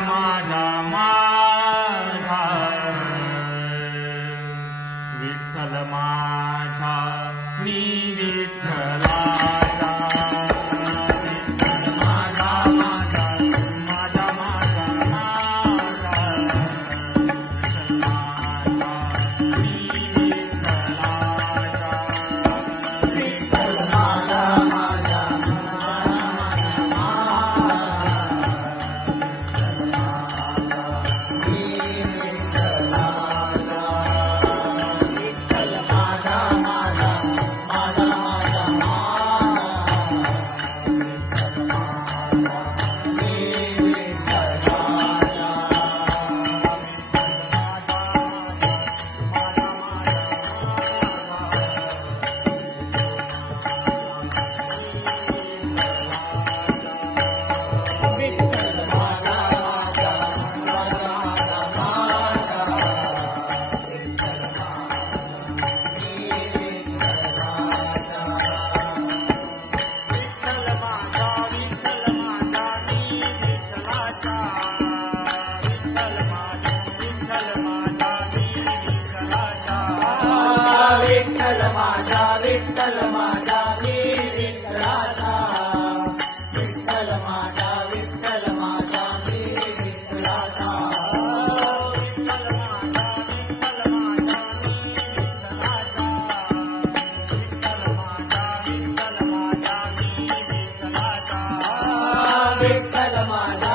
माझा माझा विठ्ठल माझा मी विठ्ठलाचा विठ्ठल माझा माझा माझा माझा माझा विठ्ठल माझा मी विठ्ठलाचा विठ्ठल माझा माझा विठ्ठल माझा विठ्ठल माझा मी विठ्ठलाचा विठ्ठल माझा विठ्ठल माझा मी विठ्ठलाचा विठ्ठल माझा विठ्ठल माझा मी विठ्ठलाचा विठ्ठल माझा विठ्ठल माझा मी विठ्ठलाचा विठ्ठल माझा